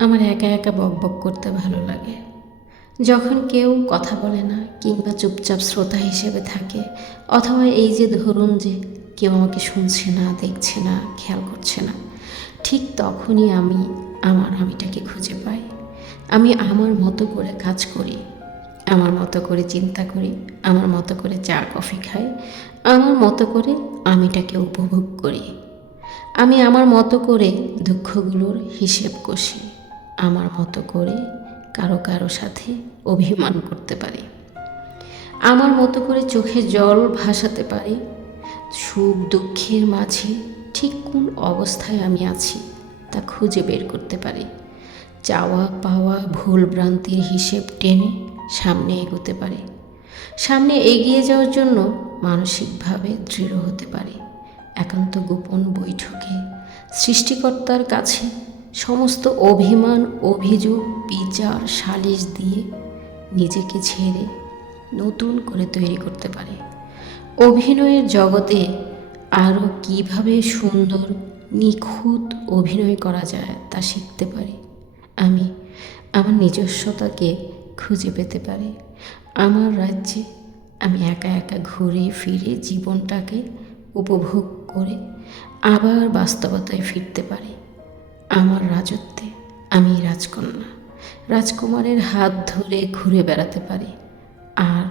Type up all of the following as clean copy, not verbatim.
আমার একা একা বকবক করতে ভালো লাগে। যখন কেউ কথা বলে না কিংবা চুপচাপ শ্রোতা হিসেবে থাকে, অথবা এই যে ধরুন যে কেউ আমাকে শুনছে না, দেখছে না, খেয়াল করছে না, ঠিক তখনই আমি আমার আমিটাকে খুঁজে পাই। আমি আমার মতো করে কাজ করি, আমার মতো করে চিন্তা করি, আমার মতো করে চা কফি খাই, আমার মতো করে আমিটাকে উপভোগ করি। আমি আমার মতো করে দুঃখগুলোর হিসেব কষি, আমার মতো করে কারো কারো সাথে অভিমান করতে পারি, আমার মতো করে চোখে জল ভাসাতে পারি। সুখ দুঃখের মাঝে ঠিক কোন অবস্থায় আমি আছি তা খুঁজে বের করতে পারি। চাওয়া পাওয়া ভুল ভ্রান্তির হিসেব টেনে সামনে এগোতে পারি। সামনে এগিয়ে যাওয়ার জন্য মানসিকভাবে দৃঢ় হতে পারি। একান্ত গোপন বৈঠকে সৃষ্টিকর্তার কাছে সমস্ত অভিমান, অভিযোগ, বিচার, সালিশ দিয়ে নিজেকে ছেড়ে নতুন করে তৈরি করতে পারে। অভিনয়ের জগতে আরও কীভাবে সুন্দর নিখুঁত অভিনয় করা যায় তা শিখতে পারি। আমি আমার নিজস্বতাকে খুঁজে পেতে পারি। আমার রাজ্যে আমি একা একা ঘুরে ফিরে জীবনটাকে উপভোগ করে আবার বাস্তবতায় ফিরতে পারি। আমার রাজত্বে আমি রাজকন্যা, রাজকুমারের হাত ধরে ঘুরে বেড়াতে পারি, আর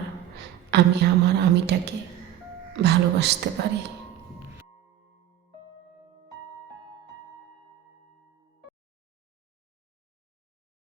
আমি আমার আমিটাকে ভালোবাসতে পারি।